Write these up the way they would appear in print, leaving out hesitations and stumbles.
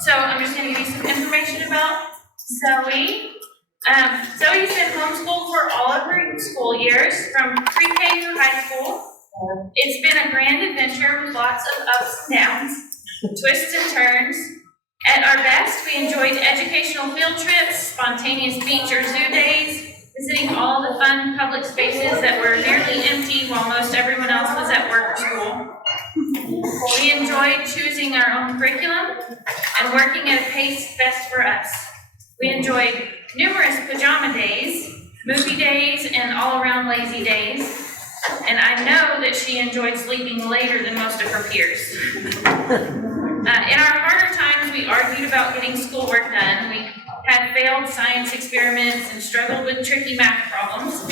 So I'm just going to give you some information about Zoe. Zoe's been homeschooled for all of her school years, from pre-K through high school. It's been a grand adventure with lots of ups and downs, twists and turns. At our best, we enjoyed educational field trips, spontaneous beach or zoo days, visiting all the fun public spaces that were nearly empty while most everyone else was at work or school. We enjoyed choosing our own curriculum and working at a pace best for us. We enjoyed numerous pajama days, movie days, and all-around lazy days. And I know that she enjoyed sleeping later than most of her peers. In our harder times, we argued about getting schoolwork done. We had failed science experiments and struggled with tricky math problems.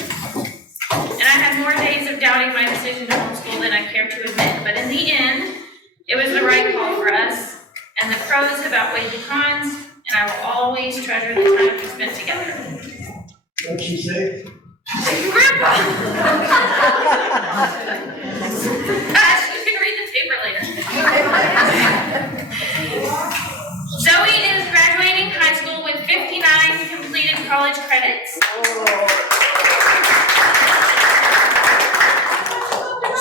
And I had more days of doubting my decision to homeschool than I care to admit. But in the end, it was the right call for us. And the pros have outweighed the cons, and I will always treasure the time we spent together. What'd she say? Grandpa! You can read the paper later. Zoe is graduating high school with 59 completed college credits.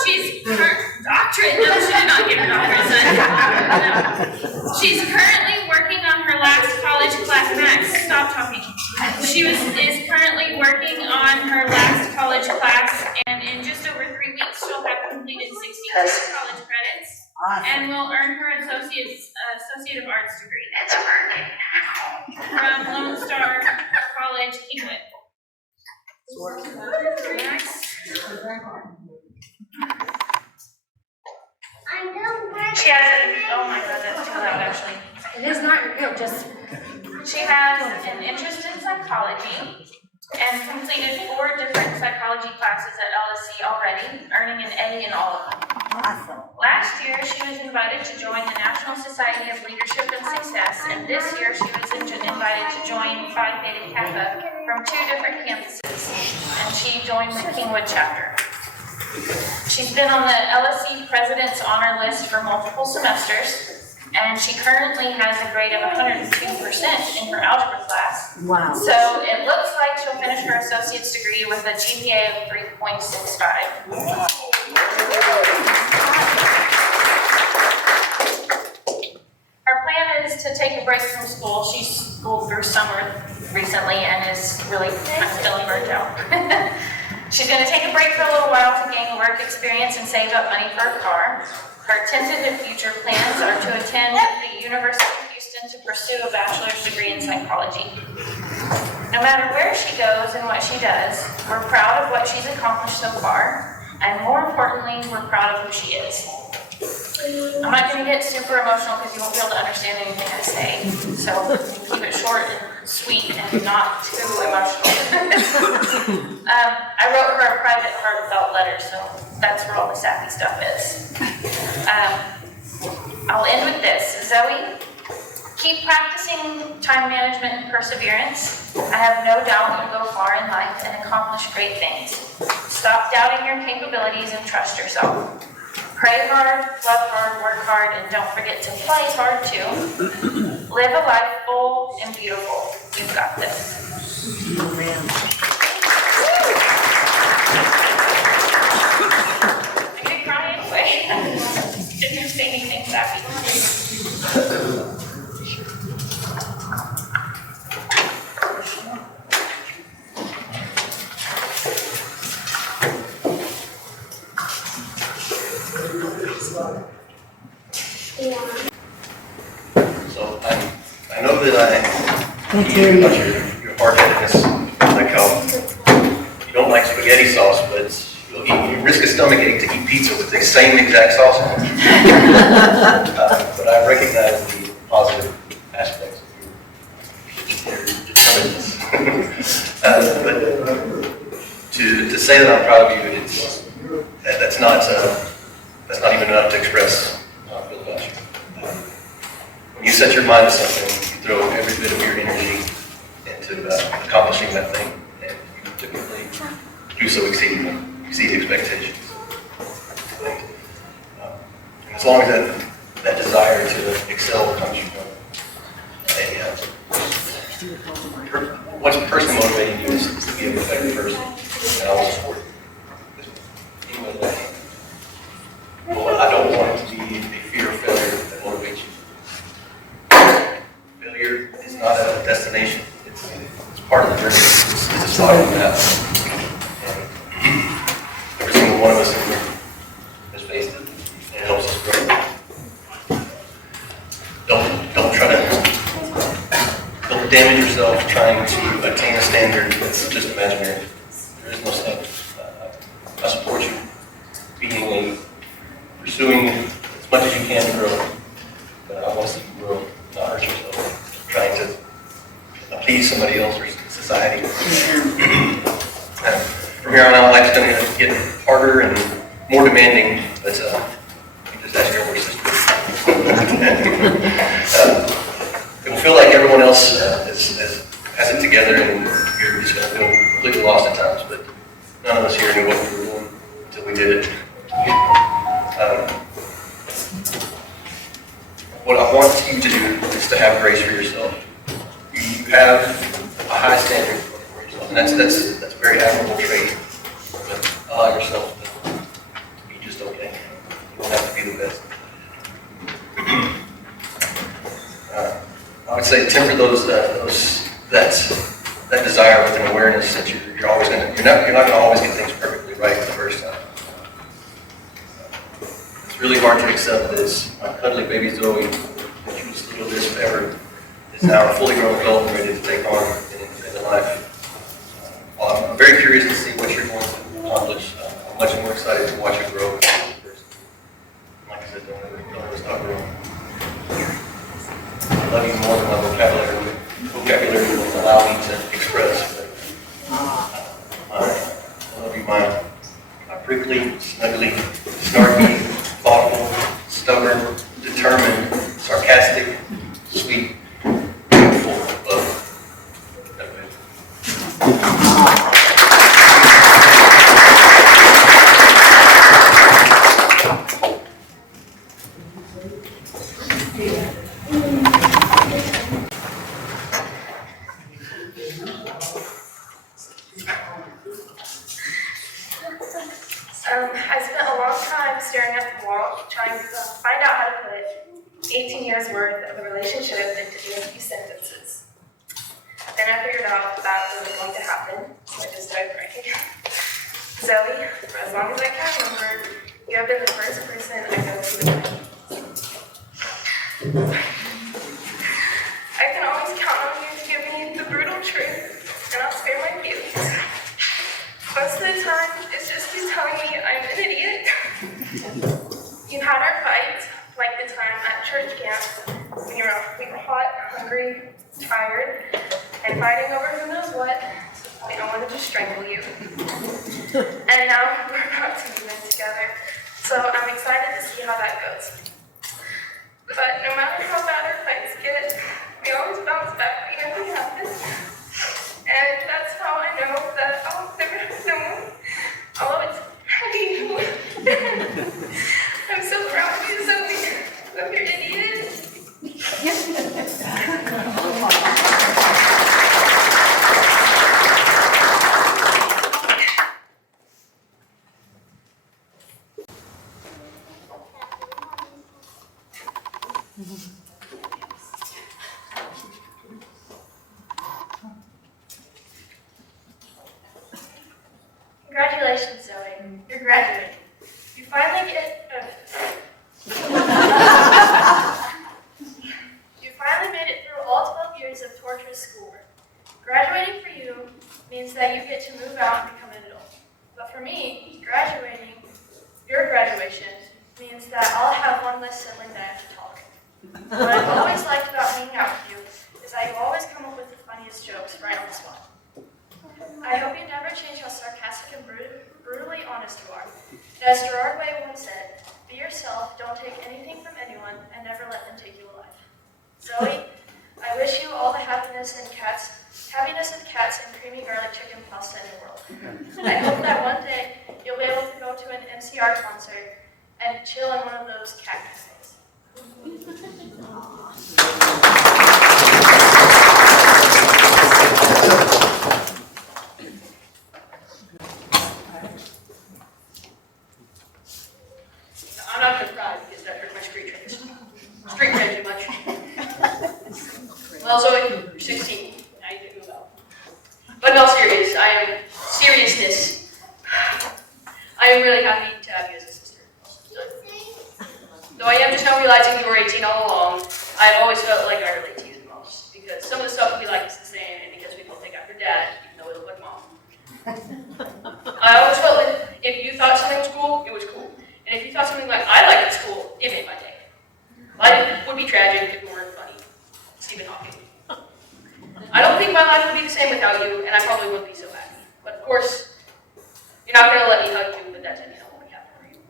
She's doctorate. No, she did not get her doctorate, son. No. She's currently working on her last college class. Max, stop talking. She is currently working on her last college class, and in just over 3 weeks, she'll have completed 62 college credits. Awesome. And will earn her Associate of Arts degree from Lone Star College, Kingwood. Next. She has oh my god, that's too loud actually. It is not real, just. She has an interest in psychology and completed 4 different psychology classes at LSC already, earning an A in all of them. Awesome. Last year, she was invited to join the National Society of Leadership and Success, and this year she was invited to join Phi Beta Kappa from 2 different campuses, and she joined the Kingwood chapter. She's been on the LSC President's Honor List for multiple semesters, and she currently has a grade of 102% in her algebra class. Wow. So it looks like she'll finish her associate's degree with a GPA of 3.65. Her plan is to take a break from school. She's schooled through summer recently and is really kind of feeling burnt out. She's going to take a break for a little while to gain work experience and save up money for a car. Her tentative future plans are to attend the University of Houston to pursue a bachelor's degree in psychology. No matter where she goes and what she does, we're proud of what she's accomplished so far, and more importantly, we're proud of who she is. I'm not going to get super emotional because you won't be able to understand anything I say, so keep it short and sweet and not too emotional. I wrote her a private heartfelt letter, so that's where all the sappy stuff is. I'll end with this. Zoe, keep practicing time management and perseverance. I have no doubt you'll go far in life and accomplish great things. Stop doubting your capabilities and trust yourself. Pray hard, love hard, work hard, and don't forget to play hard too. Live a life full and beautiful. You've got this. Amen. I'm gonna cry anyway. Didn't say anything sappy. So I know that Thank you. your hard-headedness, like how you don't like spaghetti sauce, but you risk a stomachache to eat pizza with the same exact sauce on it. But I recognize the positive aspects of your determinedness. But to say that I'm proud of you, that's not even enough to express how I feel about you. When you set your mind to something, you throw every bit of your energy into accomplishing that thing, and you typically do so exceed expectations. And as long as that desire to excel comes from what's personally motivating you is to be a better person, and I will support you. Any way that I can. But I don't want it to be a fear of failure that motivates you. Failure is not a destination. It's part of the journey. It's a slide on the map. And every single one of us in here has faced it, and it helps us grow. Don't try to don't damage yourself trying to attain a standard that's just imaginary. There is no standard. I support you pursuing as much as you can to grow. But I want to see you grow, not hurt yourself, trying to please somebody else or society. From here on out, life's going to get harder and more demanding, but you just ask your older sister. It will feel like everyone else has it together, and you're just going to feel completely lost at times, but none of us here knew what we were doing until we did it. What I want you to do is to have grace for yourself. You have a high standard for yourself, and that's a very admirable trait. But allow yourself to be just okay. You don't have to be the best. I would say temper that desire with an awareness that you're not gonna always get things perfectly right the first time. It's really hard to accept this. My cuddly baby Zoe, the cutest little bit ever, is now a fully grown adult and ready to take on an independent life. I'm very curious to see what you're going to accomplish. I'm much more excited to watch you grow as a person. Like I said, don't ever stop growing. I love you more than my vocabulary will allow me to express. I love you, my prickly, snuggly, snarky, thoughtful, stubborn, determined, sarcastic, sweet, beautiful love. I spent a long time staring at the wall, trying to find out how to put 18 years worth of a relationship into a few sentences. Then I figured out that wasn't going to happen, so I just started writing. Zoe, for as long as I can remember, you have been the first person I go to with my needs. I can always count on you to give me the brutal truth, and I'll spare my feelings. Most of the time, it's just you telling me I'm an idiot. You've had our fights, like the time at church camp, when we were hot, hungry, tired, and fighting over who knows what, to the point I wanted to strangle you. And now we're about to move in together, so I'm excited to see how that goes. But no matter how bad our fights get, we always bounce back when anything happens. And that's how I know that I'll never have someone. I'll always have you. I'm so proud of you, Zoe. Of your idiot. Congratulations, Zoe. You're graduating. You finally made it through all 12 years of torturous schoolwork. Graduating for you means that you get to move out and become an adult. But for me, your graduation, means that I'll have one less sibling that I have to tolerate. What I've always liked about hanging out with you is that you always come up with the funniest jokes right on the spot. I hope you never change how sarcastic and brutally honest you are. As Gerard Way once said, be yourself, don't take anything from anyone, and never let them take you alive. Zoe, I wish you all the happiness of cats and creamy garlic chicken pasta in the world. I hope that one day you'll be able to go to an MCR concert and chill in one of those cat cafes. Well, Zoe, you're 16. Now you can move out. But in all seriousness, I am really happy to have you as a sister. Though I am just now realizing you were 18 all along, I've always felt like I relate to you the most. Because some of the stuff we like is the same, and because we both think after dad, even though we look like mom. I always felt like if you thought something was cool, it was cool. And if you thought something like I liked at school, it made my day. Life would be tragic if it weren't funny. Stephen Hawking. I don't think my life would be the same without you, and I probably wouldn't be so happy. But of course, you're not going to let me hug you, but that's anyhow what we have for you.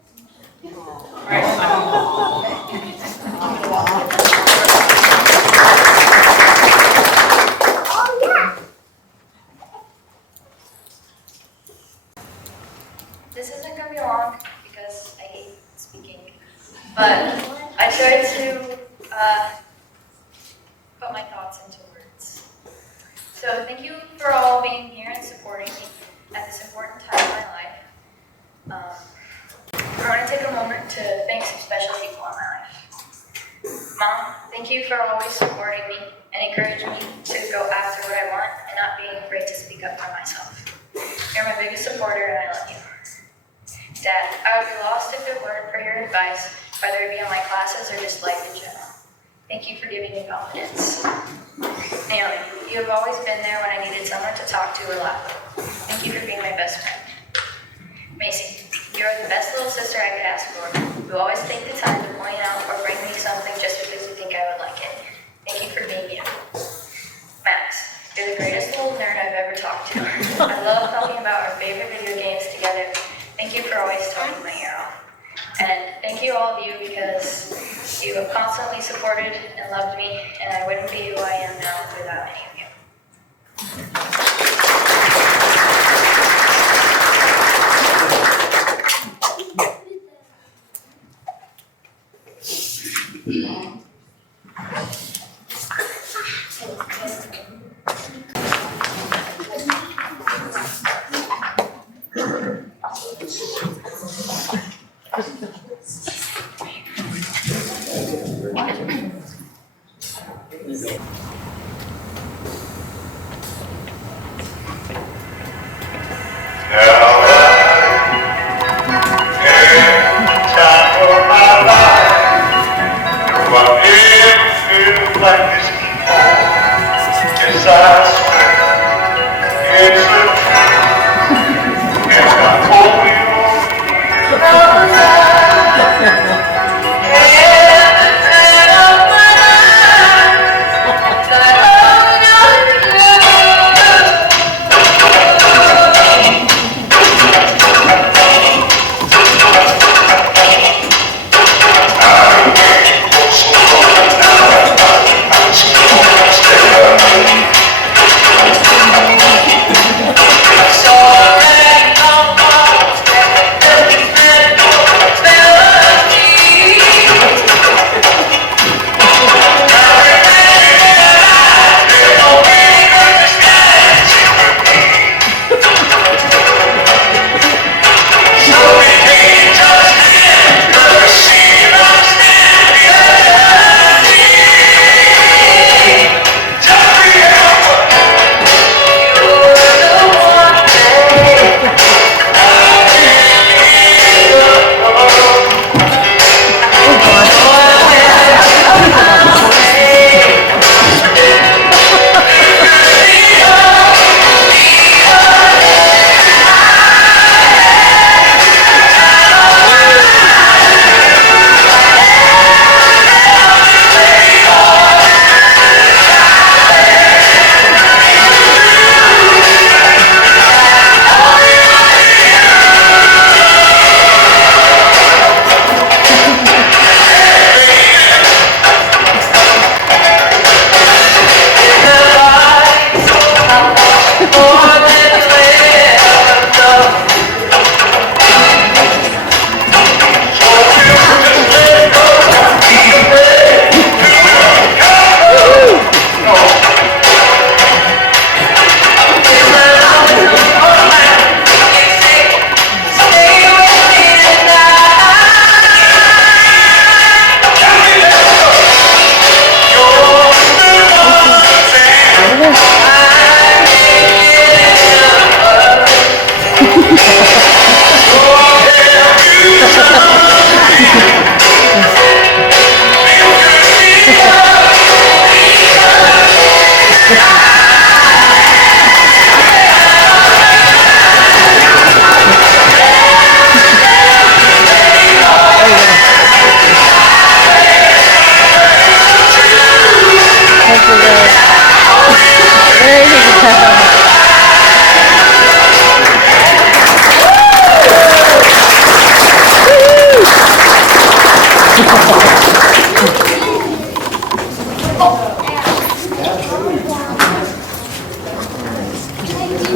This isn't going to be long because I hate speaking, but I tried to put my thoughts into words. So thank you for all being here and supporting me at this important time in my life. I want to take a moment to thank some special people in my life. Mom, thank you for always supporting me and encouraging me to go after what I want and not being afraid to speak up for myself. You're my biggest supporter and I love you. Dad, I would be lost if it weren't for your advice, whether it be on my classes or just life in general. Thank you for giving me confidence. Naomi, you have always been there when I needed someone to talk to or laugh with. Thank you for being my best friend. Macy, you are the best little sister I could ask for. You always take the time to point out or bring me something just because you think I would like it. Thank you for being you. Max, you're the greatest little nerd I've ever talked to. I love talking about our favorite video games together. Thank you for always talking my ear off. And thank you all of you because you have constantly supported and loved me, and I wouldn't be who I am now without any of you.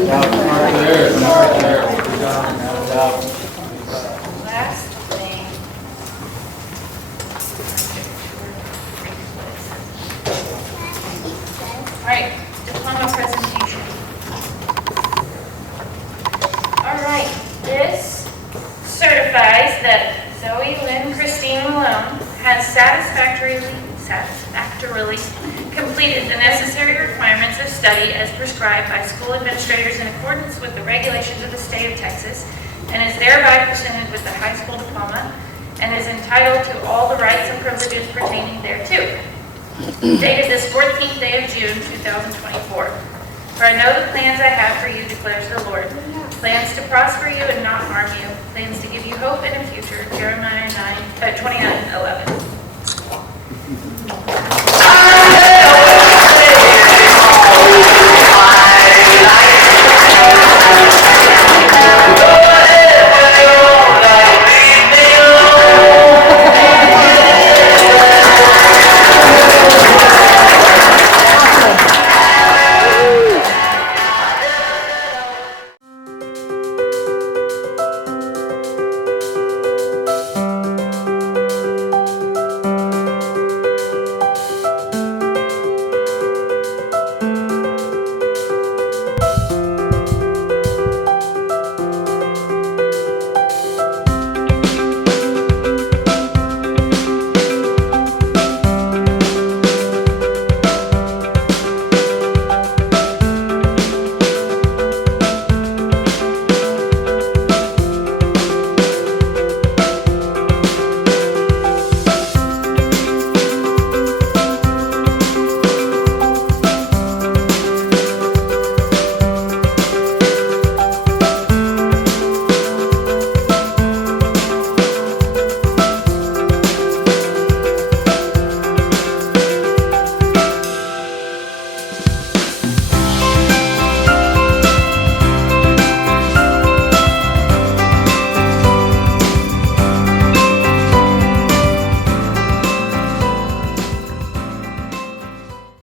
Last thing. All right, diploma presentation. All right, this certifies that Zoe Lynn Christine Malone has satisfactorily completed the necessary requirements of study as prescribed by school administrators in accordance with the regulations of the state of Texas, and is thereby presented with the high school diploma and is entitled to all the rights and privileges pertaining thereto. Dated this 14th day of June, 2024. For I know the plans I have for you, declares the Lord. Plans to prosper you and not harm you. Plans to give you hope and a future. Jeremiah 29:11.